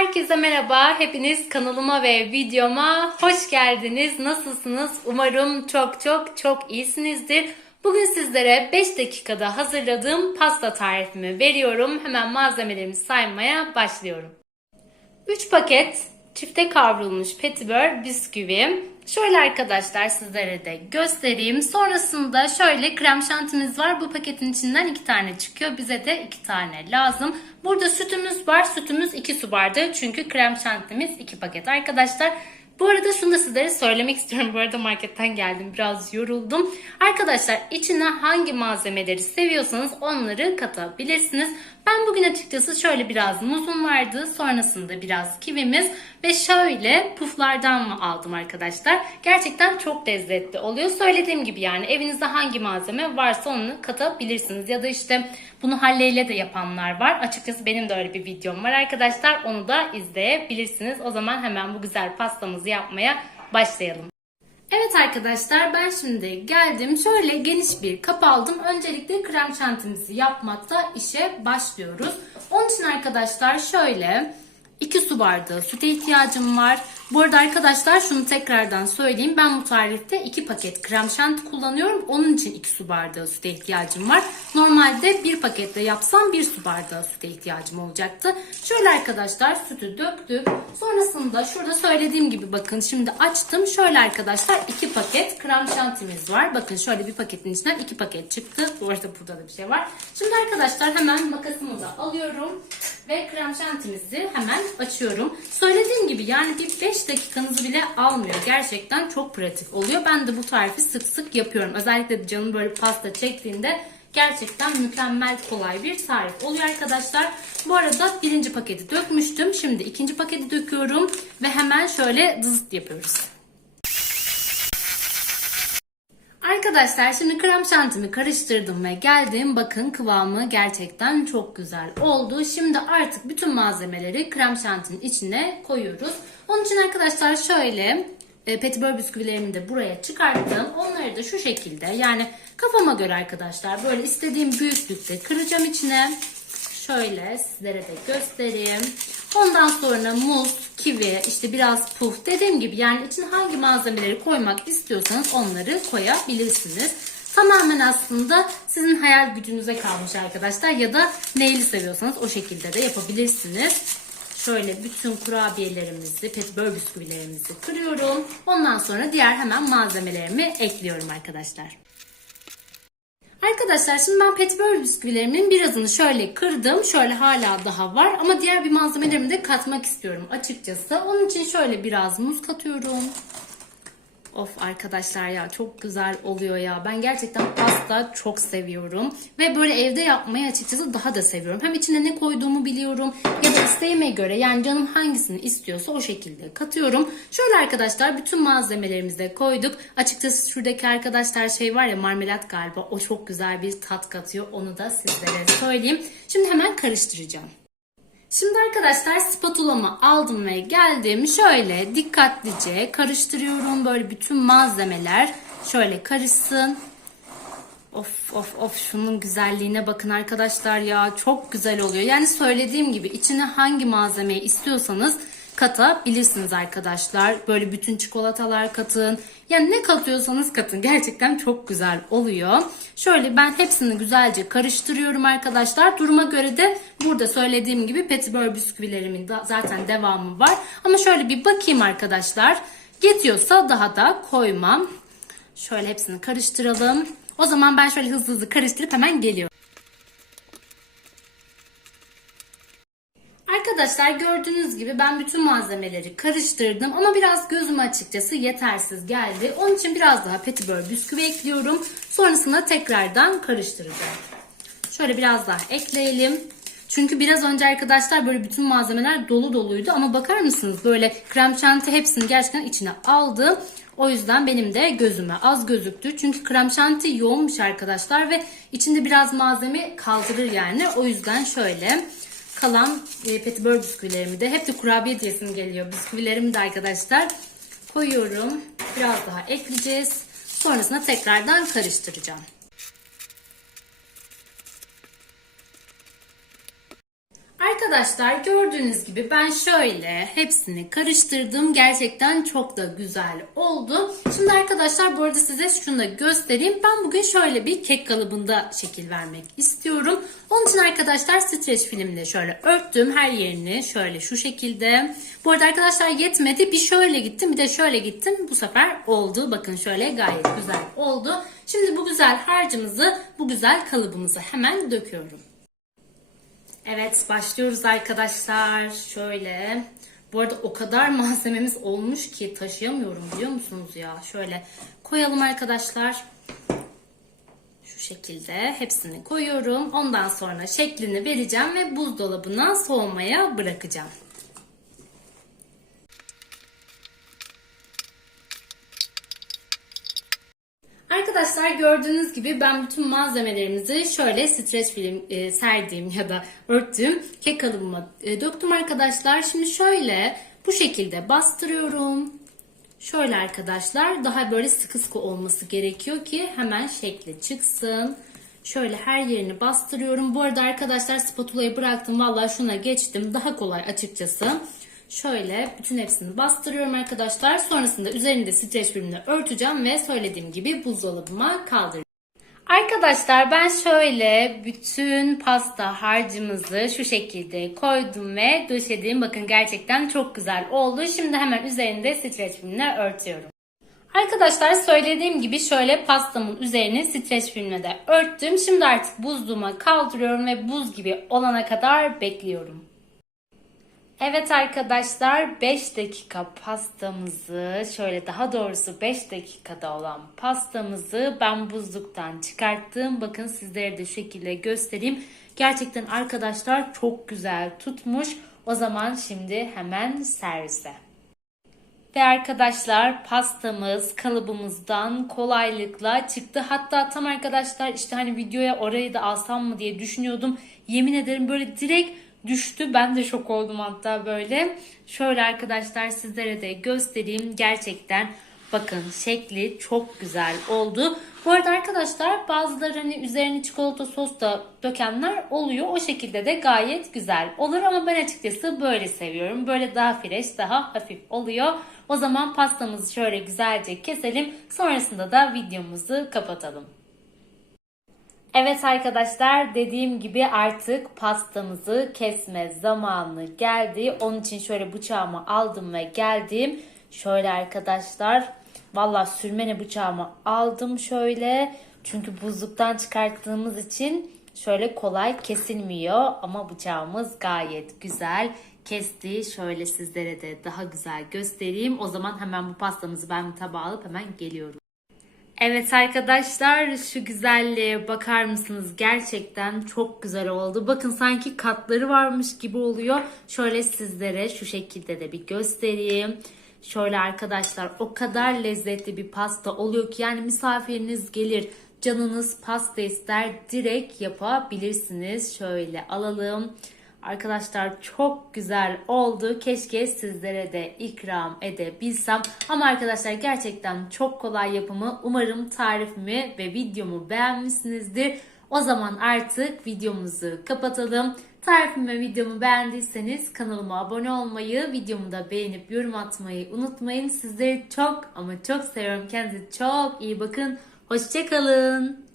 Herkese merhaba. Hepiniz kanalıma ve videoma hoş geldiniz. Nasılsınız? Umarım çok çok çok iyisinizdir. Bugün sizlere 5 dakikada hazırladığım pasta tarifimi veriyorum. Hemen malzemelerimi saymaya başlıyorum. 3 paket çifte kavrulmuş petibör bisküvi. Şöyle arkadaşlar sizlere de göstereyim. Sonrasında şöyle krem şantimiz var. Bu paketin içinden 2 tane çıkıyor. Bize de 2 tane lazım. Burada sütümüz var. Sütümüz 2 su bardağı. Çünkü krem şantimiz 2 paket arkadaşlar. Bu arada şunu da sizlere söylemek istiyorum. Bu arada marketten geldim. Biraz yoruldum. Arkadaşlar içine hangi malzemeleri seviyorsanız onları katabilirsiniz. Ben bugün açıkçası şöyle biraz muzum vardı. Sonrasında biraz kivimiz ve şöyle puflardan mı aldım arkadaşlar. Gerçekten çok lezzetli oluyor. Söylediğim gibi yani evinizde hangi malzeme varsa onu katabilirsiniz. Ya da işte bunu halleyle de yapanlar var. Açıkçası benim de öyle bir videom var arkadaşlar. Onu da izleyebilirsiniz. O zaman hemen bu güzel pastamızı yapmaya başlayalım. Evet arkadaşlar ben şimdi geldim. Şöyle geniş bir kap aldım. Öncelikle krem şantimizi yapmakta işe başlıyoruz. Onun için arkadaşlar şöyle 2 su bardağı süte ihtiyacım var. Bu arada arkadaşlar şunu tekrardan söyleyeyim. Ben bu tarifte 2 paket krem şanti kullanıyorum. Onun için 2 su bardağı süte ihtiyacım var. Normalde 1 paketle yapsam 1 su bardağı süte ihtiyacım olacaktı. Şöyle arkadaşlar sütü döktük. Sonrasında şurada söylediğim gibi bakın şimdi açtım. Şöyle arkadaşlar 2 paket krem şantimiz var. Bakın şöyle bir paketin içinden 2 paket çıktı. Bu arada burada da bir şey var. Şimdi arkadaşlar hemen makasımı da alıyorum. Ve krem şantimizi hemen açıyorum. Söylediğim gibi yani bir 5 dakikanızı bile almıyor. Gerçekten çok pratik oluyor. Ben de bu tarifi sık sık yapıyorum. Özellikle canım böyle pasta çektiğinde gerçekten mükemmel kolay bir tarif oluyor arkadaşlar. Bu arada birinci paketi dökmüştüm. Şimdi ikinci paketi döküyorum ve hemen şöyle dızıt yapıyoruz. Arkadaşlar şimdi krem şantimi karıştırdım ve geldim. Bakın kıvamı gerçekten çok güzel oldu. Şimdi artık bütün malzemeleri krem şantinin içine koyuyoruz. Onun için arkadaşlar şöyle e, petibör bisküvilerimi de buraya çıkarttım. Onları da şu şekilde yani kafama göre arkadaşlar böyle istediğim büyüklükte kıracağım içine. Şöyle sizlere de göstereyim. Ondan sonra muz, kivi, işte biraz puf dediğim gibi yani için hangi malzemeleri koymak istiyorsanız onları koyabilirsiniz. Tamamen aslında sizin hayal gücünüze kalmış arkadaşlar ya da neyli seviyorsanız o şekilde de yapabilirsiniz. Şöyle bütün kurabiyelerimizi, petibör bisküvilerimizi kırıyorum. Ondan sonra diğer hemen malzemelerimi ekliyorum arkadaşlar. Arkadaşlar şimdi ben petibör bisküvilerimin birazını şöyle kırdım. Şöyle hala daha var ama diğer bir malzemelerimi de katmak istiyorum açıkçası. Onun için şöyle biraz muz katıyorum. Of arkadaşlar ya çok güzel oluyor ya. Ben gerçekten pasta çok seviyorum. Ve böyle evde yapmayı açıkçası daha da seviyorum. Hem içine ne koyduğumu biliyorum. Ya da isteğime göre yani canım hangisini istiyorsa o şekilde katıyorum. Şöyle arkadaşlar bütün malzemelerimizi de koyduk. Açıkçası şuradaki arkadaşlar şey var ya marmelat galiba. O çok güzel bir tat katıyor. Onu da sizlere söyleyeyim. Şimdi hemen karıştıracağım. Şimdi arkadaşlar spatulamı aldım ve geldim. Şöyle dikkatlice karıştırıyorum. Böyle bütün malzemeler şöyle karışsın. Of of of şunun güzelliğine bakın arkadaşlar ya çok güzel oluyor. Yani söylediğim gibi içine hangi malzemeyi istiyorsanız katabilirsiniz arkadaşlar. Böyle bütün çikolatalar katın. Yani ne katıyorsanız katın. Gerçekten çok güzel oluyor. Şöyle ben hepsini güzelce karıştırıyorum arkadaşlar. Duruma göre de burada söylediğim gibi petibör bisküvilerimin zaten devamı var. Ama şöyle bir bakayım arkadaşlar. Yetiyorsa daha da koymam. Şöyle hepsini karıştıralım. O zaman ben şöyle hızlı hızlı karıştırıp hemen geliyorum. Arkadaşlar gördüğünüz gibi ben bütün malzemeleri karıştırdım ama biraz gözüme açıkçası yetersiz geldi. Onun için biraz daha petibör bisküvi ekliyorum. Sonrasında tekrardan karıştıracağım. Şöyle biraz daha ekleyelim. Çünkü biraz önce arkadaşlar böyle bütün malzemeler dolu doluydu ama bakar mısınız böyle krem şanti hepsini gerçekten içine aldı. O yüzden benim de gözüme az gözüktü. Çünkü krem şanti yoğunmuş arkadaşlar ve içinde biraz malzeme kaldırır yani. O yüzden şöyle kalan e, petibör bisküvilerimi de hep de kurabiye diyesim geliyor. Bisküvilerimi de arkadaşlar koyuyorum. Biraz daha ekleyeceğiz. Sonrasında tekrardan karıştıracağım. Arkadaşlar gördüğünüz gibi ben şöyle hepsini karıştırdım. Gerçekten çok da güzel oldu. Şimdi arkadaşlar bu arada size şunu da göstereyim. Ben bugün şöyle bir kek kalıbında şekil vermek istiyorum. Onun için arkadaşlar streç filmle şöyle örttüm her yerini şöyle şu şekilde. Bu arada arkadaşlar yetmedi. Bir şöyle gittim bir de şöyle gittim. Bu sefer oldu. Bakın şöyle gayet güzel oldu. Şimdi bu güzel harcımızı bu güzel kalıbımıza hemen döküyorum. Evet başlıyoruz arkadaşlar. Şöyle. Bu arada o kadar malzememiz olmuş ki taşıyamıyorum biliyor musunuz ya? Şöyle koyalım arkadaşlar. Şu şekilde hepsini koyuyorum. Ondan sonra şeklini vereceğim ve buzdolabına soğumaya bırakacağım. Arkadaşlar gördüğünüz gibi ben bütün malzemelerimizi şöyle streç film e, serdiğim ya da örttüğüm kek kalıbıma e, döktüm arkadaşlar. Şimdi şöyle bu şekilde bastırıyorum. Şöyle arkadaşlar daha böyle sıkı sıkı olması gerekiyor ki hemen şekli çıksın. Şöyle her yerini bastırıyorum. Bu arada arkadaşlar spatulayı bıraktım. Vallahi şuna geçtim. Daha kolay açıkçası. Şöyle bütün hepsini bastırıyorum arkadaşlar. Sonrasında üzerinde streç filmle örteceğim ve söylediğim gibi buzdolabıma kaldıracağım. Arkadaşlar ben şöyle bütün pasta harcımızı şu şekilde koydum ve döşedim. Bakın gerçekten çok güzel oldu. Şimdi hemen üzerinde streç filmle örtüyorum. Arkadaşlar söylediğim gibi şöyle pastamın üzerine streç filmle de örttüm. Şimdi artık buzluğuma kaldırıyorum ve buz gibi olana kadar bekliyorum. Evet arkadaşlar 5 dakika pastamızı şöyle daha doğrusu 5 dakikada olan pastamızı ben buzluktan çıkarttım. Bakın sizlere de şekilde göstereyim. Gerçekten arkadaşlar çok güzel tutmuş. O zaman şimdi hemen servise. Ve arkadaşlar pastamız kalıbımızdan kolaylıkla çıktı. Hatta tam arkadaşlar işte hani videoya orayı da alsam mı diye düşünüyordum. Yemin ederim böyle direkt düştü. Ben de şok oldum hatta böyle. Şöyle arkadaşlar sizlere de göstereyim. Gerçekten bakın şekli çok güzel oldu. Bu arada arkadaşlar bazıları hani üzerine çikolata sos da dökenler oluyor. O şekilde de gayet güzel olur ama ben açıkçası böyle seviyorum. Böyle daha fresh, daha hafif oluyor. O zaman pastamızı şöyle güzelce keselim. Sonrasında da videomuzu kapatalım. Evet arkadaşlar dediğim gibi artık pastamızı kesme zamanı geldi. Onun için şöyle bıçağımı aldım ve geldim. Şöyle arkadaşlar valla sürmene bıçağımı aldım şöyle. Çünkü buzluktan çıkarttığımız için şöyle kolay kesilmiyor. Ama bıçağımız gayet güzel kesti. Şöyle sizlere de daha güzel göstereyim. O zaman hemen bu pastamızı ben tabağa alıp hemen geliyorum. Evet arkadaşlar şu güzelliğe bakar mısınız? Gerçekten çok güzel oldu. Bakın sanki katları varmış gibi oluyor. Şöyle sizlere şu şekilde de bir göstereyim. Şöyle arkadaşlar o kadar lezzetli bir pasta oluyor ki yani misafiriniz gelir canınız pasta ister direkt yapabilirsiniz. Şöyle alalım. Arkadaşlar çok güzel oldu. Keşke sizlere de ikram edebilsem. Ama arkadaşlar gerçekten çok kolay yapımı. Umarım tarifimi ve videomu beğenmişsinizdir. O zaman artık videomuzu kapatalım. Tarifimi ve videomu beğendiyseniz kanalıma abone olmayı, videomu da beğenip yorum atmayı unutmayın. Sizleri çok ama çok seviyorum. Kendinize çok iyi bakın. Hoşçakalın.